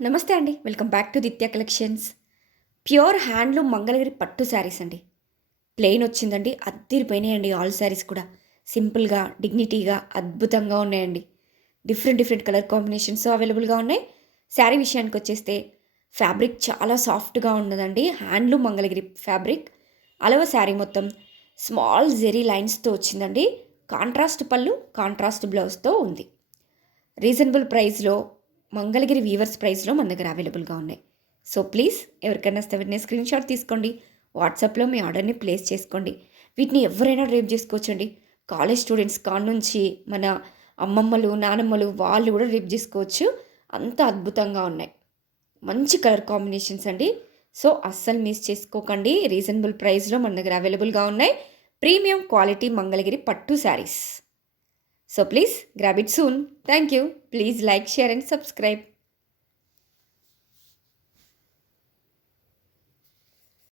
నమస్తే అండి. Welcome back to Dithya collections. Pure handloom Mangalagiri పట్టు శారీస్ అండి. ప్లెయిన్ వచ్చిందండి. అద్దిరిపోయినాయండి ఆల్ శారీస్ కూడా. సింపుల్‌గా, డిగ్నిటీగా, అద్భుతంగా ఉన్నాయండి. డిఫరెంట్ డిఫరెంట్ కలర్ కాంబినేషన్స్ అవైలబుల్‌గా ఉన్నాయి. శారీ విషయానికొచ్చేస్తే ఫ్యాబ్రిక్ చాలా సాఫ్ట్‌గా ఉన్నదండి. Handloom Mangalagiri fabric. అలవ శారీ మొత్తం స్మాల్ జెరీ లైన్స్‌తో వచ్చిందండి. కాంట్రాస్ట్ పళ్ళు, కాంట్రాస్ట్ బ్లౌజ్‌తో ఉంది. రీజనబుల్ ప్రైస్‌లో మంగళగిరి వీవర్స్ ప్రైస్‌లో మన దగ్గర అవైలబుల్‌గా ఉన్నాయి. సో, ప్లీజ్ ఎవరికైనా నచ్చితే వెంటనే స్క్రీన్‌షాట్ తీసుకోండి. వాట్సాప్‌లో మీ ఆర్డర్‌ని ప్లేస్ చేసుకోండి. వీటిని ఎవరైనా రేప్ చేసుకోవచ్చండి. కాలేజ్ స్టూడెంట్స్ కాడ్నుంచి మన అమ్మమ్మలు, నానమ్మలు వాళ్ళు కూడా రేప్ చేసుకోవచ్చు. అంత అద్భుతంగా ఉన్నాయి. మంచి కలర్ కాంబినేషన్స్ అండి. సో, అస్సలు మిస్ చేసుకోకండి. రీజనబుల్ ప్రైస్‌లో మన దగ్గర అవైలబుల్‌గా ఉన్నాయి. ప్రీమియం క్వాలిటీ మంగళగిరి పట్టు saris. So please grab it soon. Thank you. Please like, share and subscribe.